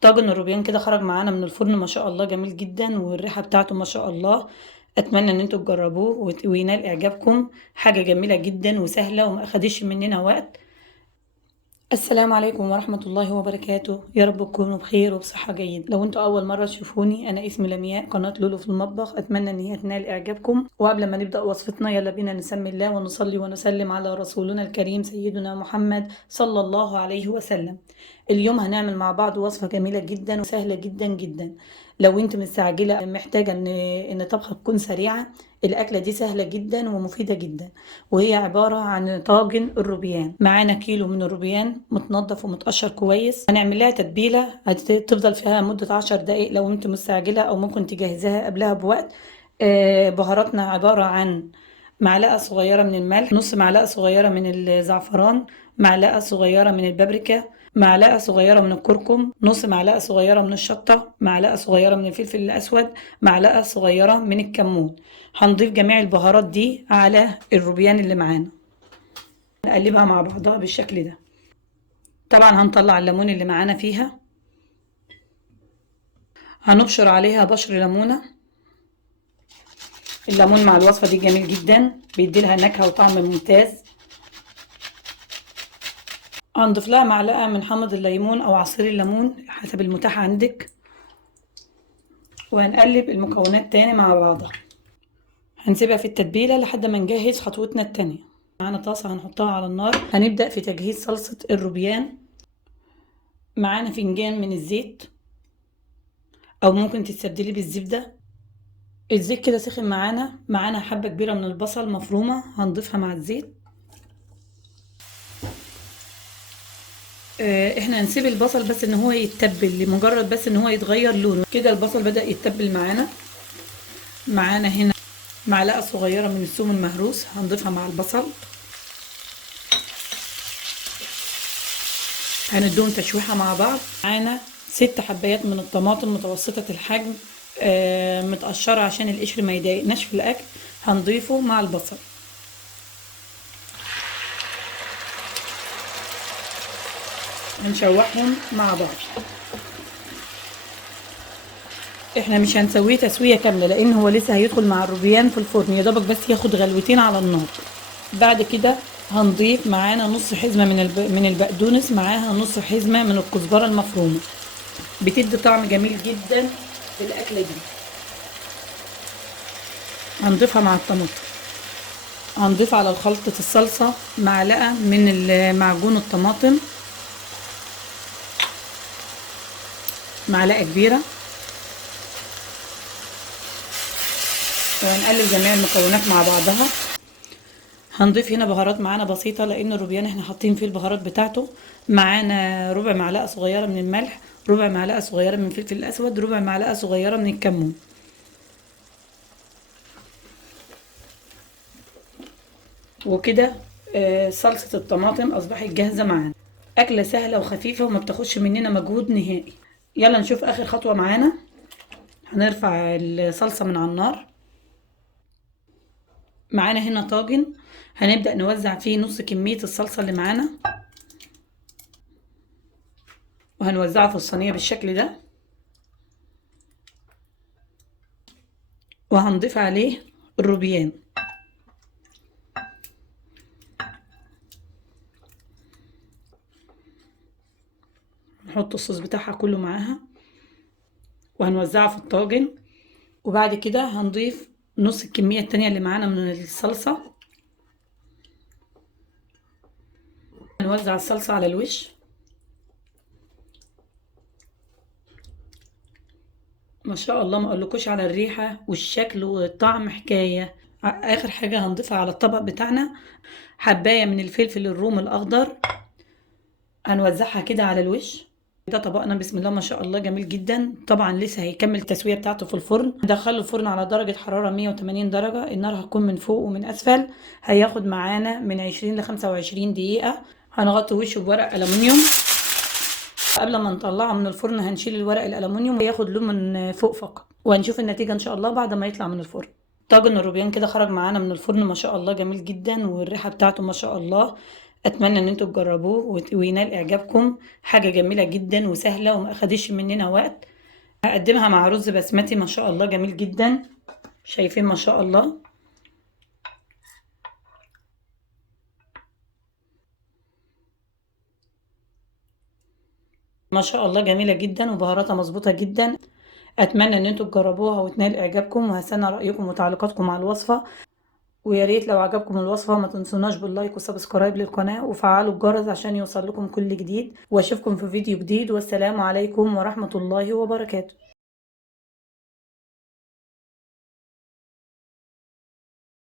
طاجن الروبيان كده خرج معانا من الفرن ما شاء الله، جميل جدا والريحة بتاعته ما شاء الله. اتمنى ان انتوا تجربوه وينال اعجابكم. حاجة جميلة جدا وسهلة وما اخدش مننا وقت. السلام عليكم ورحمة الله وبركاته، يا رب تكونوا بخير وبصحة جيد. لو انتوا أول مرة تشوفوني، أنا اسمي لمياء، قناة لولو في المطبخ. أتمنى إن هي تنال إعجابكم. وقبل ما نبدأ وصفتنا، يلا بينا نسمي الله ونصلي ونسلم على رسولنا الكريم سيدنا محمد صلى الله عليه وسلم. اليوم هنعمل مع بعض وصفة جميلة جدا وسهلة جدا جدا. لو انت مستعجلة محتاجة ان طبخة تكون سريعة، الأكلة دي سهلة جدا ومفيدة جدا. وهي عبارة عن طاجن الروبيان. معانا كيلو من الروبيان متنضف ومتقشر كويس. هنعمل لها تتبيلة هتفضل فيها مدة 10 دقايق لو انت مستعجلة، او ممكن تجهزها قبلها بوقت. بهاراتنا عبارة عن معلقة صغيرة من الملح، نص معلقة صغيرة من الزعفران، معلقة صغيرة من البابريكا، معلقة صغيرة من الكركم، نص معلقة صغيرة من الشطة، معلقة صغيرة من الفلفل الأسود، معلقة صغيرة من الكمون. هنضيف جميع البهارات دي على الروبيان اللي معانا، نقلبها مع بعضها بالشكل ده. طبعا هنطلع الليمون اللي معانا فيها، هنبشر عليها بشر ليمونة. الليمون مع الوصفة دي جميل جدا، بيديلها نكهة وطعم ممتاز. هنضيف لها معلقة من حامض الليمون أو عصير الليمون حسب المتاح عندك. وهنقلب المكونات تاني مع بعضها. هنسيبها في التتبيلة لحد ما نجهز خطوتنا التانية. معانا طاسة هنحطها على النار، هنبدأ في تجهيز صلصة الروبيان. معانا فنجان من الزيت، أو ممكن تستبدلي بالزبدة. الزيت كده سخن معانا حبة كبيرة من البصل مفرومة، هنضيفها مع الزيت. احنا هنسيب البصل بس ان هو يتبل، لمجرد بس ان هو يتغير لونه كده. البصل بدأ يتبل معانا هنا معلقة صغيرة من الثوم المهروس، هنضيفها مع البصل. هندوم تشويحة مع بعض. معانا 6 حبايات من الطماطم متوسطة الحجم، متقشرة عشان القشر ما يضايقناش في الأكل، هنضيفه مع البصل. هنشوحهم مع بعض. احنا مش هنسويه تسوية كاملة، لان هو لسه هيدخل مع الروبيان في الفرن، يا دوبك بس ياخد غلوتين على النار. بعد كده هنضيف معانا نص حزمة من البقدونس، معاها نص حزمة من الكزبرة المفرومة، بتدي طعم جميل جدا في الأكلة دي. هنضيفها مع الطماطم. هنضيف على خلطة الصلصة معلقة من معجون الطماطم، معلقة كبيرة. وهنقلب جميع المكونات مع بعضها. هنضيف هنا بهارات معانا بسيطة، لأن الروبيان احنا حاطين فيه البهارات بتاعته. معانا ربع معلقة صغيرة من الملح، ربع معلقة صغيرة من الفلفل الأسود، ربع معلقة صغيرة من الكمون. وكده صلصة الطماطم أصبحت جاهزة معانا. أكلة سهلة وخفيفة وما بتاخدش مننا مجهود نهائي. يلا نشوف آخر خطوة معانا. هنرفع الصلصة من على النار. معانا هنا طاجن، هنبدأ نوزع فيه نص كمية الصلصة اللي معانا، وهنوزعه في الصينية بالشكل ده. وهنضيف عليه الروبيان. نحط الصوص بتاعها كله معاها، وهنوزعه في الطاجن. وبعد كده هنضيف نص الكمية التانية اللي معانا من الصلصة. هنوزع الصلصة على الوش. ما شاء الله، ما اقولكوش على الريحة والشكل والطعم حكاية. اخر حاجة هنضيفها على الطبق بتاعنا حباية من الفلفل الروم الاخضر، هنوزعها كده على الوش. ده طبقنا بسم الله ما شاء الله، جميل جدا. طبعا لسه هيكمل التسوية بتاعته في الفرن. ندخله الفرن على درجة حرارة 180 درجة، النار هتكون من فوق ومن اسفل. هياخد معانا من 20 ل 25 دقيقة. هنغطي وشه بورق ألمونيوم. قبل ما نطلعه من الفرن هنشيل الورق الألمونيوم، ياخد لون من فوق فقط. وهنشوف النتيجة ان شاء الله بعد ما يطلع من الفرن. طاجن الروبيان كده خرج معانا من الفرن ما شاء الله، جميل جدا والريحة بتاعته ما شاء الله. اتمنى ان انتوا تجربوه وينال اعجابكم. حاجه جميله جدا وسهله وما اخدش مننا وقت. هقدمها مع رز بسمتي ما شاء الله جميل جدا. شايفين ما شاء الله. ما شاء الله جميله جدا وبهاراتها مظبوطه جدا. اتمنى ان انتوا تجربوها وتنال اعجابكم، وهستنى رايكم وتعليقاتكم على الوصفه. ويا ريت لو عجبكم الوصفه ما تنسوناش باللايك وسبسكرايب للقناه وفعلوا الجرس عشان يوصل لكم كل جديد. واشوفكم في فيديو جديد، والسلام عليكم ورحمه الله وبركاته.